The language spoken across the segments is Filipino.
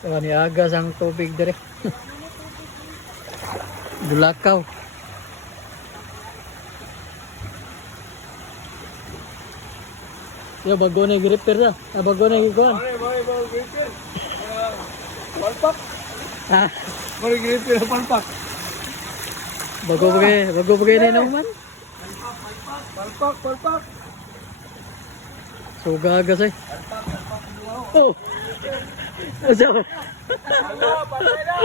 So, ni agas ang tubig dire. Dulakaw. Yo bago na gripper na. Ah, bago na gikuan. Ay, may mga gripper. Ah, Palpak. Ah, Mga gripper na palpak. bago pa kayo, bago pa kayo na inuman. Palpak, palpak. So gagas ay. Oh. Asa? Hala, patay na.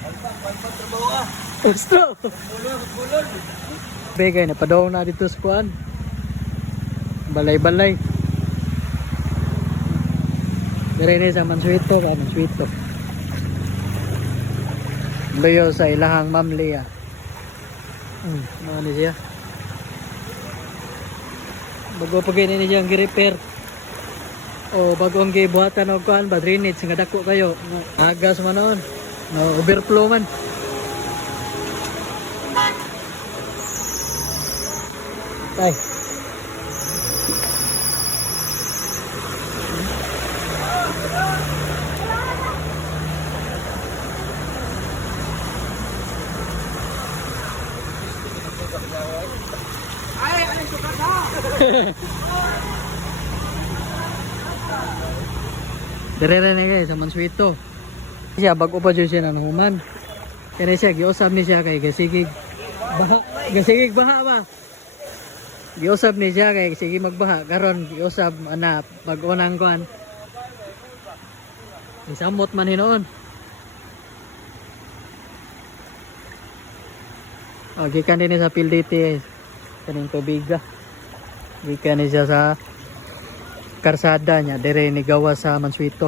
Palpak, palpak, trabaho ka. Gusto. Bulol, bulol. Begay na dito sa. Balay-balay. Dire ni sa Mansuito ka, Mansuito. Layo sa ilahang Ma'am Leah. Hmm, mga ni. Bago pa gini niya ang gi-repair. O bago ang gibuhatan og kuan ba drainage nga dako kayo. Agas man noon. No overflow man. Ay, ay, sukat na. Na guys, sa Mansuito. Siya bago pa dyan siya nanuman. Kaya siya giusap ni siya kay gasigig baha, gasigig baha ba. Giusap ni siya kay sige magbaha karon giusap ana pag unang kuan. Isamot man hinoon. Oh, gikan din sa PLDT kaning tubiga. Gikan ni siya sa karsada niya dire ni gawa sa Mansuito.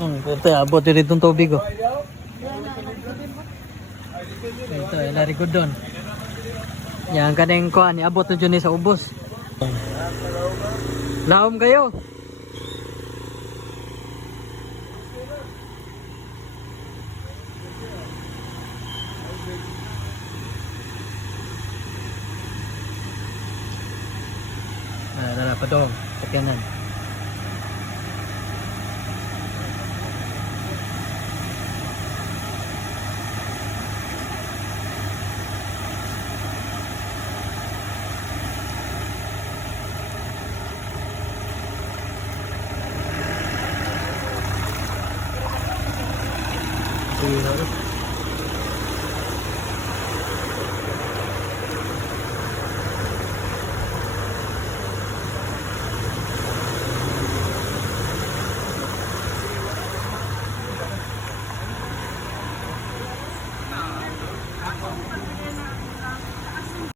Hmm, ito abot din itong tubig oh. Ito, lari ko doon. Yan kaneng kuan, abot na dyan sa ubos. Laom kayo. Ah, dala pa dong. Sakyanan. Sige,